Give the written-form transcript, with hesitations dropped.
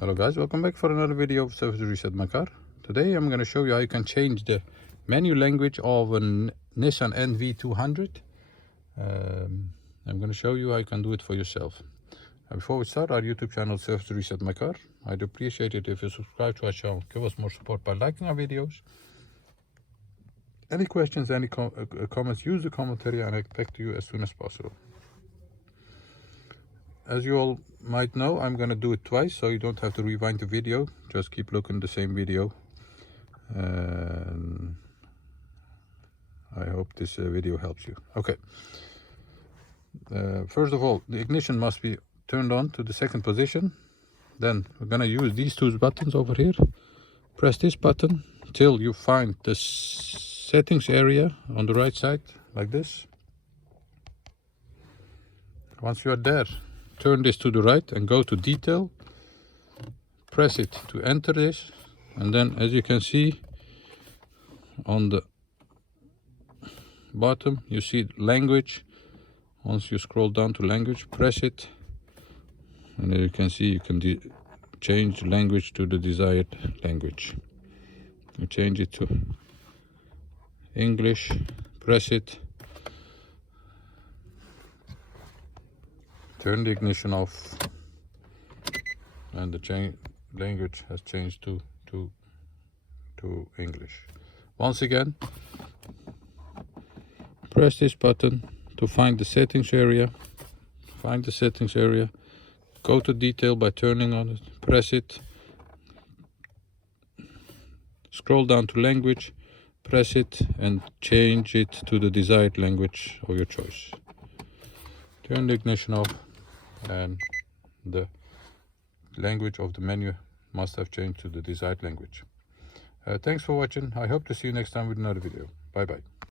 Hello guys, welcome back for another video of Service Reset My Car. Today I'm going to show you how you can change the menu language of a Nissan NV200. I'm going to show you how you can do it for yourself. Before we start, our YouTube channel Service Reset My Car. I'd appreciate it if you subscribe to our channel. Give us more support by liking our videos. Any questions, any comments, use the commentary and I'll get back to you as soon as possible. As you all might know, I'm going to do it twice, so you don't have to rewind the video. Just keep looking at the same video. I hope this video helps you. Okay. First of all, the ignition must be turned on to the second position. Then we're going to use these two buttons over here. Press this button till you find the settings area on the right side, like this. Once you are there, turn this to the right and go to detail. Press it to enter this, and then as you can see on the bottom you see language. Once you scroll down to language, press it, and as you can see you can change language to the desired language. You change it to English, press it, turn the ignition off, and the language has changed to English. Once again, press this button to find the settings area. Find the settings area, go to detail by turning on it, press it, scroll down to language, press it and change it to the desired language of your choice. Turn the ignition off and the language of the menu must have changed to the desired language. Thanks for watching. I hope to see you next time with another video. Bye bye.